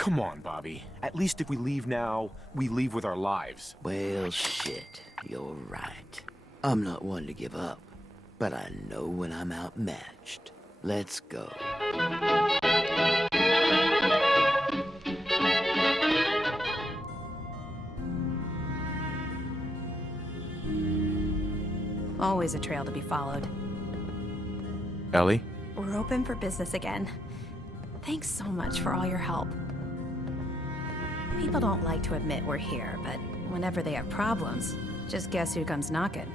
Come on, Bobby. At least if we leave now, we leave with our lives. Well, shit. You're right. I'm not one to give up, but I know when I'm outmatched. Let's go. Always a trail to be followed. Ellie? We're open for business again. Thanks so much for all your help. People don't like to admit we're here, but whenever they have problems, just guess who comes knocking.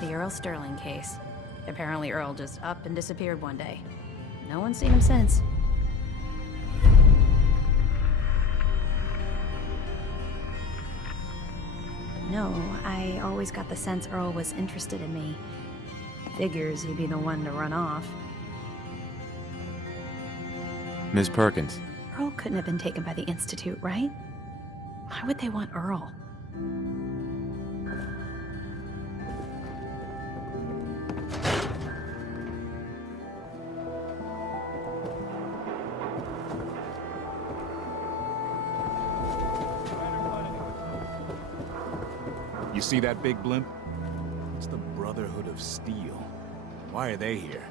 The Earl Sterling case. Apparently Earl just up and disappeared one day. No one's seen him since. No, I always got the sense Earl was interested in me. Figures he'd be the one to run off. Ms. Perkins. Earl couldn't have been taken by the Institute, right? Why would they want Earl? You see that big blimp? It's the Brotherhood of Steel. Why are they here?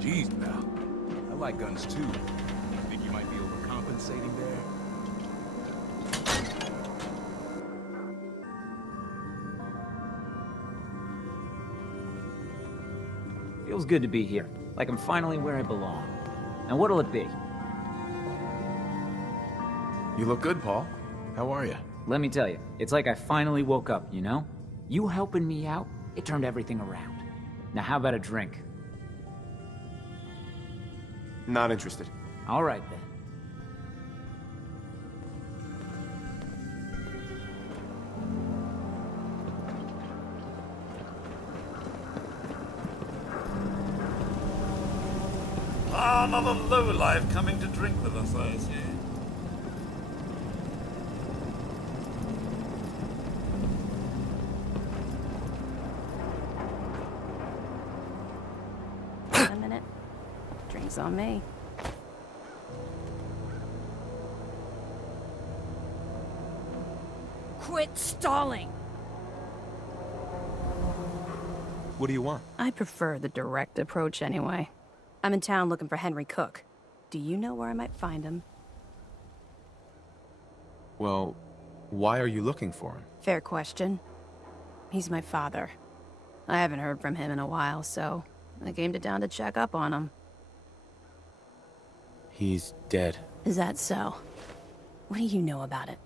Jeez, pal. I like guns too. Think you might be overcompensating there? Feels good to be here. Like I'm finally where I belong. And what'll it be? You look good, Paul. How are you? Let me tell you, it's like I finally woke up, you know? You helping me out, it turned everything around. Now how about a drink? Not interested. All right then. Ah, another lowlife coming to drink with us, I see. A minute. Drinks on me. Quit stalling! What do you want? I prefer the direct approach anyway. I'm in town looking for Henry Cook. Do you know where I might find him? Well, why are you looking for him? Fair question. He's my father. I haven't heard from him in a while, so I came to town to check up on him. He's dead. Is that so? What do you know about it?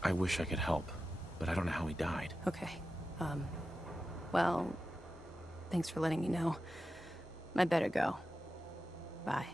I wish I could help, but I don't know how he died. Okay. Well, thanks for letting me know. I better go. Bye.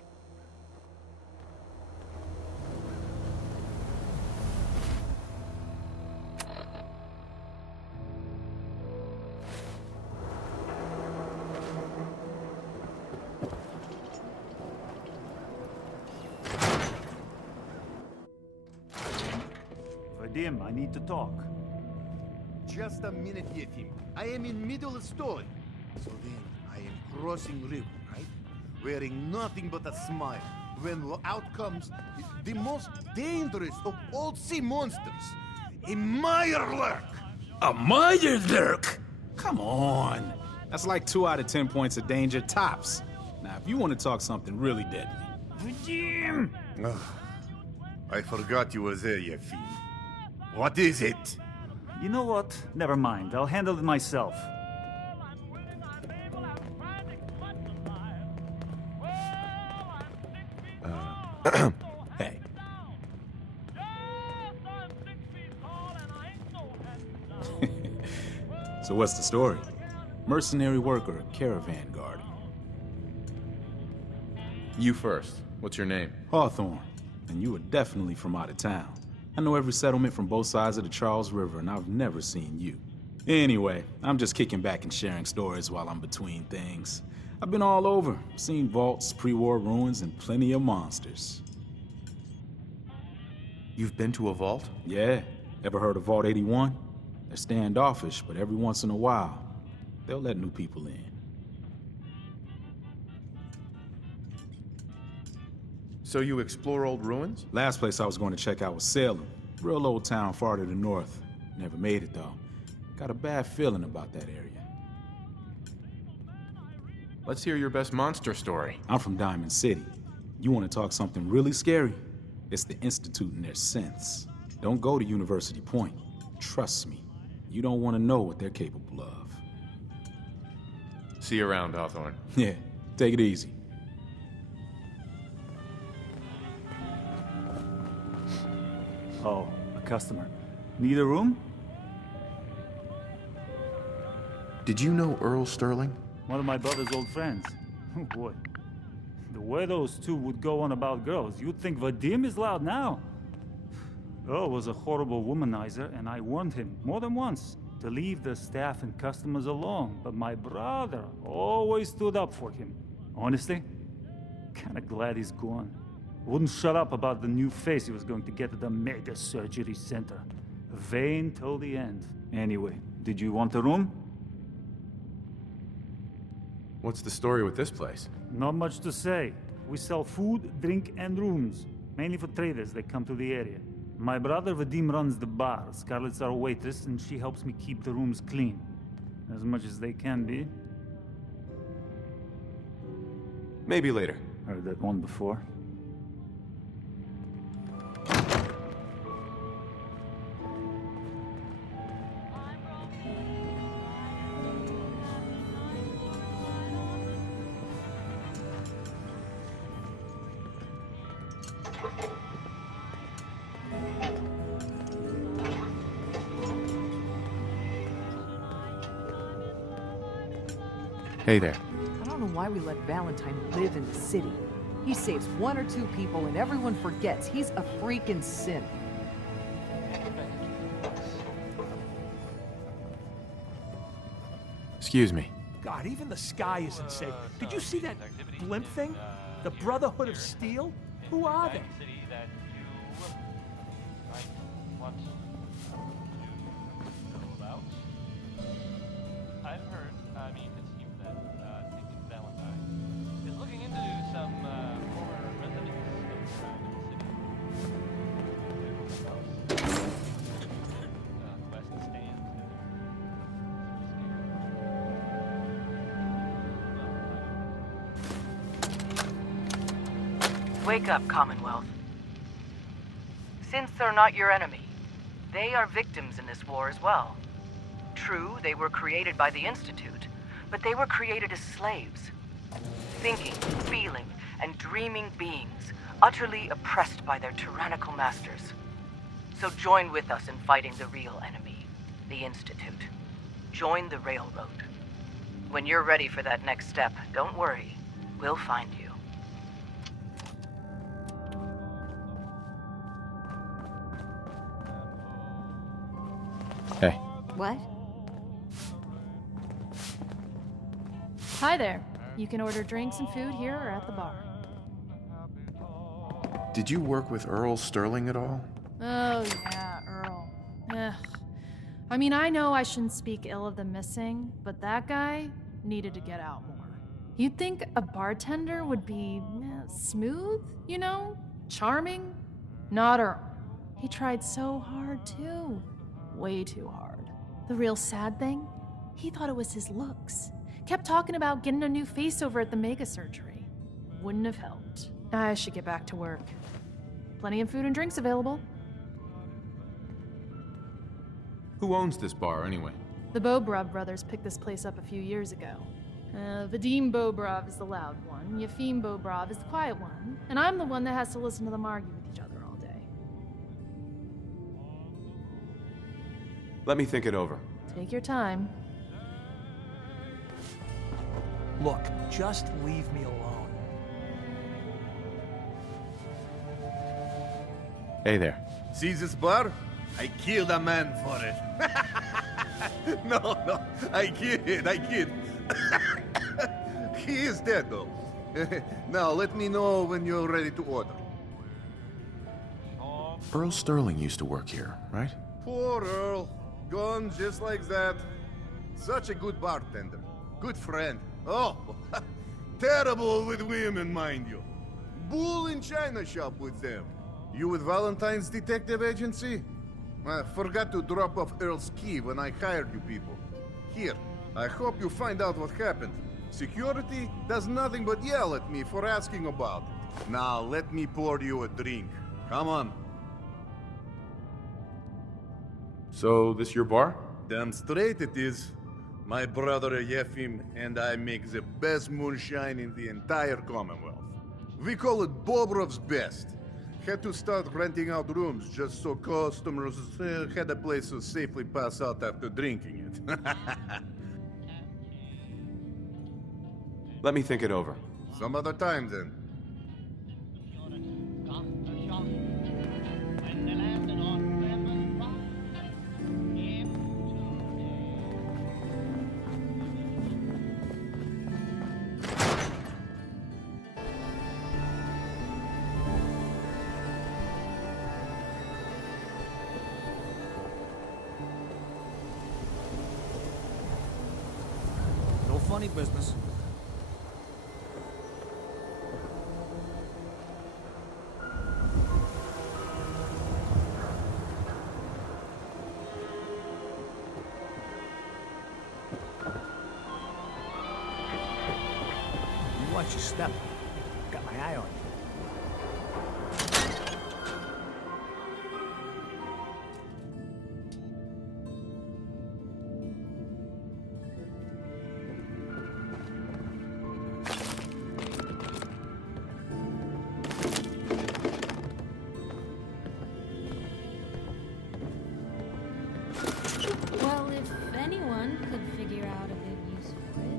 Vadim, I need to talk. Just a minute, Yefim. I am in middle of story. So then, I am crossing river, right? Wearing nothing but a smile. When out comes the most dangerous of all sea monsters, a Mirelurk! A Mirelurk? Come on. That's like 2 out of 10 points of danger tops. Now, if you want to talk something really deadly. Vadim! I forgot you were there, Yefim. What is it? You know what? Never mind. I'll handle it myself. Hey. So what's the story? Mercenary worker, caravan guard. You first. What's your name? Hawthorne. And you are definitely from out of town. I know every settlement from both sides of the Charles River, and I've never seen you. Anyway, I'm just kicking back and sharing stories while I'm between things. I've been all over, seen vaults, pre-war ruins, and plenty of monsters. You've been to a vault? Yeah. Ever heard of Vault 81? They're standoffish, but every once in a while, they'll let new people in. So you explore old ruins? Last place I was going to check out was Salem. Real old town far to the north. Never made it, though. Got a bad feeling about that area. Let's hear your best monster story. I'm from Diamond City. You want to talk something really scary? It's the Institute and their synths. Don't go to University Point. Trust me. You don't want to know what they're capable of. See you around, Hawthorne. Yeah, take it easy. Oh, a customer. Need a room? Did you know Earl Sterling? One of my brother's old friends. Oh boy. The way those two would go on about girls, you'd think Vadim is loud now. Earl was a horrible womanizer, and I warned him more than once to leave the staff and customers alone, but my brother always stood up for him. Honestly, kinda glad he's gone. Wouldn't shut up about the new face he was going to get at the Mega Surgery Center. Vain till the end. Anyway, did you want a room? What's the story with this place? Not much to say. We sell food, drink, and rooms. Mainly for traders that come to the area. My brother Vadim runs the bar. Scarlette's our waitress, and she helps me keep the rooms clean. As much as they can be. Maybe later. Heard that one before. Hey there. I don't know why we let Valentine live in the city. He saves one or two people and everyone forgets he's a freaking sin. Excuse me. God, even the sky isn't safe. Did you see that blimp thing? The Brotherhood of Steel? Who are they? I've heard, it seems that Ticket Valentine is looking into some former residents of the city. Quest stands. Wake up, Commonwealth. Since they're not your enemy, they are victims in this war as well. True, they were created by the Institute, but they were created as slaves. Thinking, feeling, and dreaming beings, utterly oppressed by their tyrannical masters. So join with us in fighting the real enemy, the Institute. Join the Railroad. When you're ready for that next step, don't worry. We'll find you. Hey. What? Hi there. You can order drinks and food here or at the bar. Did you work with Earl Sterling at all? Oh, yeah, Earl. Ugh. I mean, I know I shouldn't speak ill of the missing, but that guy needed to get out more. You'd think a bartender would be smooth, you know? Charming? Not Earl. He tried so hard, too. Way too hard. The real sad thing? He thought it was his looks. Kept talking about getting a new face over at the Mega Surgery. Wouldn't have helped. I should get back to work. Plenty of food and drinks available. Who owns this bar, anyway? The Bobrub brothers picked this place up a few years ago. Vadim Bobrov is the loud one, Yefim Bobrov is the quiet one, and I'm the one that has to listen to them argue with each other all day. Let me think it over. Take your time. Look, just leave me alone. Hey there. See this bar? I killed a man for it. No, I kid. He is dead, though. Now, let me know when you're ready to order. Earl Sterling used to work here, right? Poor Earl. Gone just like that. Such a good bartender. Good friend. Oh, terrible with women, mind you. Bull in china shop with them. You with Valentine's detective agency? I forgot to drop off Earl's key when I hired you people. Here, I hope you find out what happened. Security does nothing but yell at me for asking about it. Now, let me pour you a drink. Come on. So, this your bar? Damn straight it is. My brother Yefim and I make the best moonshine in the entire Commonwealth. We call it Bobrov's Best. Had to start renting out rooms just so customers had a place to safely pass out after drinking it. Let me think it over. Some other time then. No funny business. Watch your step. Got my eye on you. Well, if anyone could figure out a good use for it.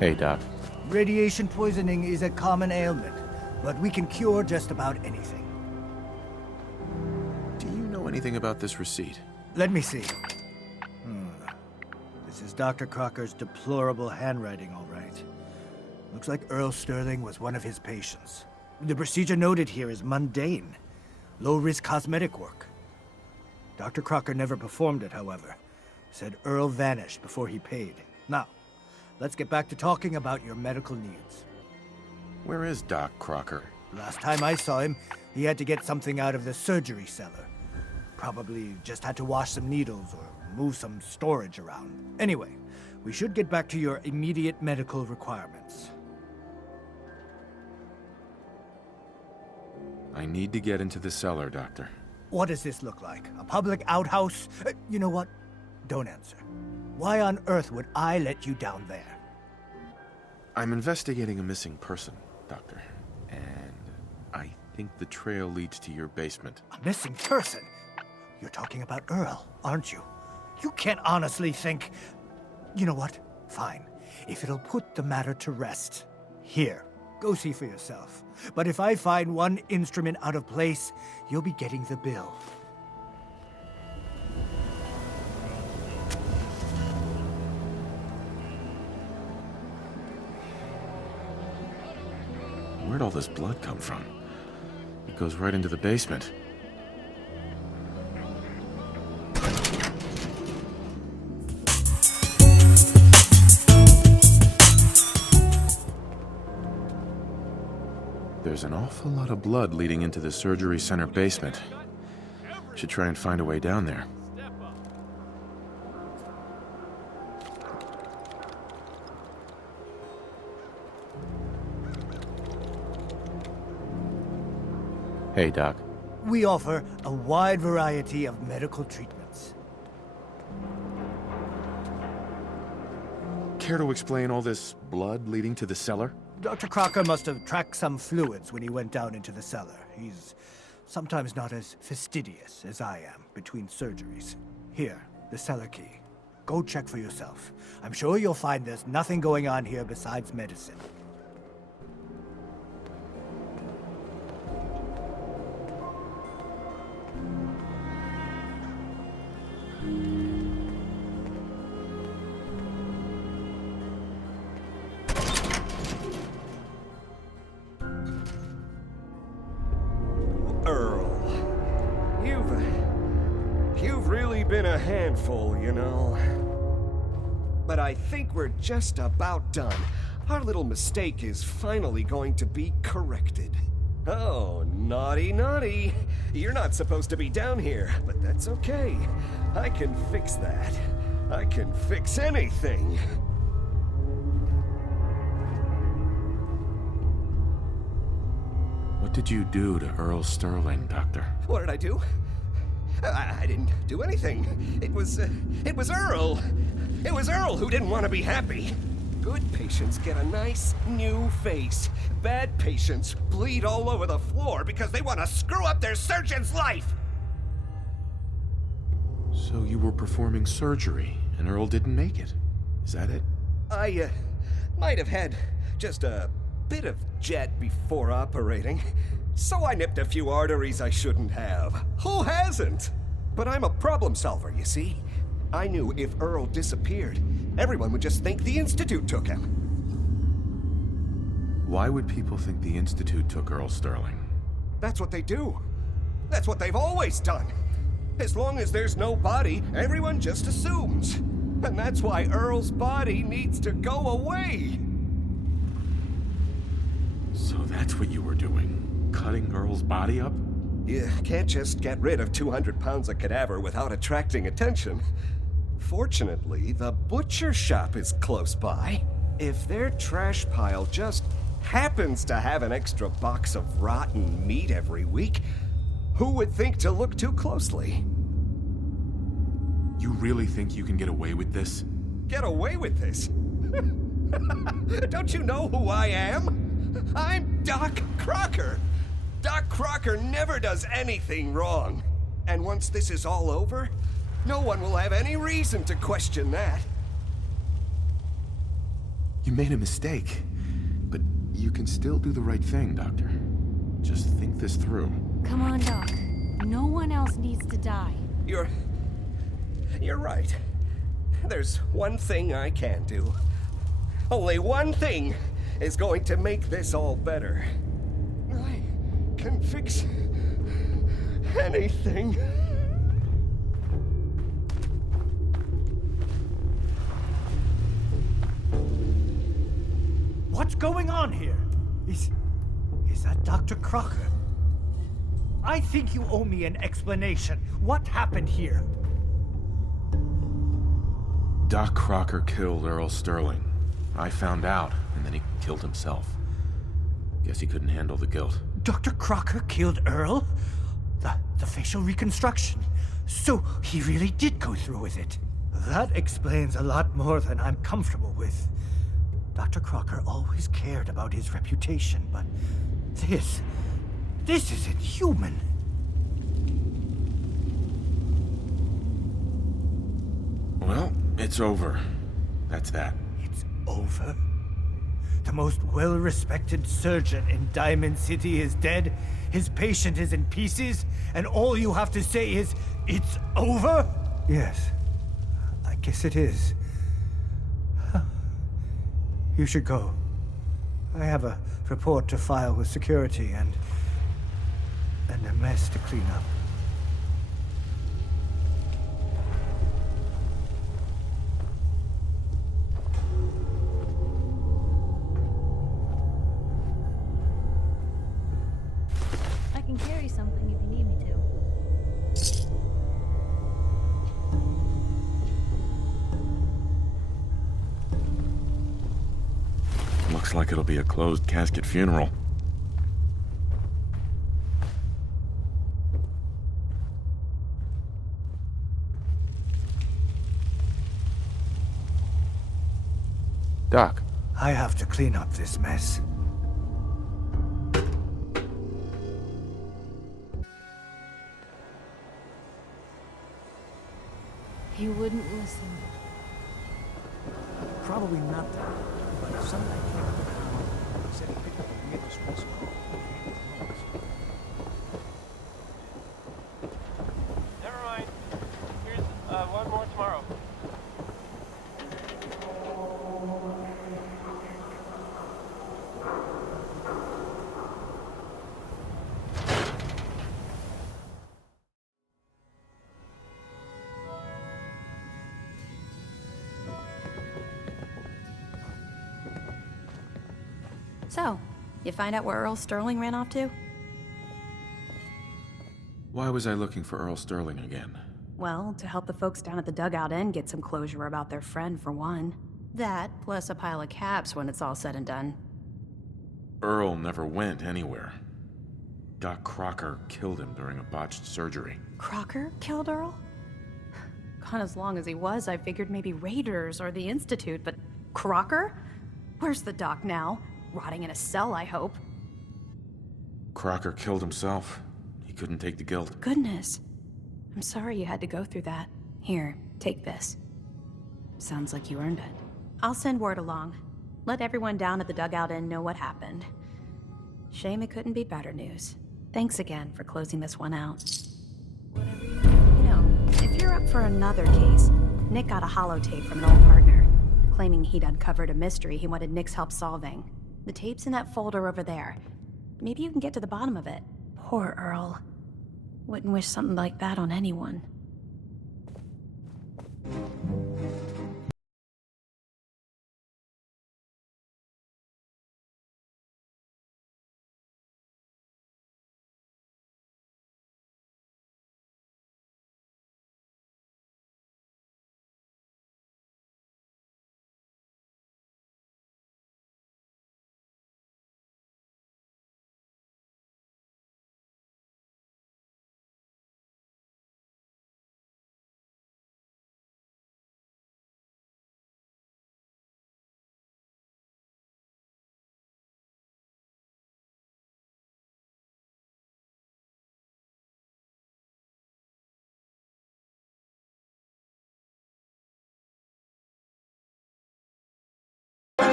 Hey, Doc. Radiation poisoning is a common ailment, but we can cure just about anything. Do you know anything about this receipt? Let me see. This is Dr. Crocker's deplorable handwriting, all right. Looks like Earl Sterling was one of his patients. The procedure noted here is mundane, low-risk cosmetic work. Dr. Crocker never performed it, however. Said Earl vanished before he paid. Now, let's get back to talking about your medical needs. Where is Doc Crocker? Last time I saw him, he had to get something out of the surgery cellar. Probably just had to wash some needles or move some storage around. Anyway, we should get back to your immediate medical requirements. I need to get into the cellar, Doctor. What does this look like? A public outhouse? You know what? Don't answer. Why on earth would I let you down there? I'm investigating a missing person, Doctor. And I think the trail leads to your basement. A missing person? You're talking about Earl, aren't you? You can't honestly think... You know what? Fine. If it'll put the matter to rest. Here, go see for yourself. But if I find one instrument out of place, you'll be getting the bill. Where'd all this blood come from? It goes right into the basement. There's an awful lot of blood leading into the surgery center basement. Should try and find a way down there. Hey, Doc. We offer a wide variety of medical treatments. Care to explain all this blood leading to the cellar? Dr. Crocker must have tracked some fluids when he went down into the cellar. He's sometimes not as fastidious as I am between surgeries. Here, the cellar key. Go check for yourself. I'm sure you'll find there's nothing going on here besides medicine. You've really been a handful, you know. But I think we're just about done. Our little mistake is finally going to be corrected. Oh, naughty, naughty. You're not supposed to be down here, but that's okay. I can fix that. I can fix anything. What did you do to Earl Sterling, Doctor? What did I do? I didn't do anything. It was Earl. It was Earl who didn't want to be happy. Good patients get a nice new face. Bad patients bleed all over the floor because they want to screw up their surgeon's life. So you were performing surgery, and Earl didn't make it. Is that it? I might have had just a bit of jet before operating. So I nipped a few arteries I shouldn't have. Who hasn't? But I'm a problem solver, you see. I knew if Earl disappeared, everyone would just think the Institute took him. Why would people think the Institute took Earl Sterling? That's what they do. That's what they've always done. As long as there's no body, everyone just assumes. And that's why Earl's body needs to go away. So that's what you were doing? Cutting Earl's body up? You can't just get rid of 200 pounds of cadaver without attracting attention. Fortunately, the butcher shop is close by. If their trash pile just happens to have an extra box of rotten meat every week, who would think to look too closely? You really think you can get away with this? Get away with this? Don't you know who I am? I'm Doc Crocker. Doc Crocker never does anything wrong. And once this is all over, no one will have any reason to question that. You made a mistake, but you can still do the right thing, Doctor. Just think this through. Come on, Doc. No one else needs to die. You're right. There's one thing I can do. Only one thing is going to make this all better. I can fix anything. What's going on here? Is that Dr. Crocker? I think you owe me an explanation. What happened here? Doc Crocker killed Earl Sterling. I found out, and then he killed himself. Guess he couldn't handle the guilt. Dr. Crocker killed Earl? The facial reconstruction. So he really did go through with it. That explains a lot more than I'm comfortable with. Dr. Crocker always cared about his reputation, but this isn't human. Well, it's over. That's that. It's over? The most well-respected surgeon in Diamond City is dead, his patient is in pieces, and all you have to say is, it's over? Yes, I guess it is. You should go. I have a report to file with security and a mess to clean up. I can carry something if you need me to. Looks like it'll be a closed casket funeral. Doc. I have to clean up this mess. He wouldn't listen. Probably not that. But some guy came up to the house and said he picked up a weirdest missed call. Never mind. Here's one more tomorrow. So, you find out where Earl Sterling ran off to? Why was I looking for Earl Sterling again? Well, to help the folks down at the Dugout Inn get some closure about their friend, for one. That, plus a pile of caps when it's all said and done. Earl never went anywhere. Doc Crocker killed him during a botched surgery. Crocker killed Earl? Gone as long as he was, I figured maybe Raiders or the Institute, but Crocker? Where's the doc now? Rotting in a cell, I hope. Crocker killed himself. He couldn't take the guilt. Goodness. I'm sorry you had to go through that. Here, take this. Sounds like you earned it. I'll send word along. Let everyone down at the Dugout Inn know what happened. Shame it couldn't be better news. Thanks again for closing this one out. You know, if you're up for another case, Nick got a holotape from an old partner, claiming he'd uncovered a mystery he wanted Nick's help solving. The tape's in that folder over there. Maybe you can get to the bottom of it. Poor Earl. Wouldn't wish something like that on anyone.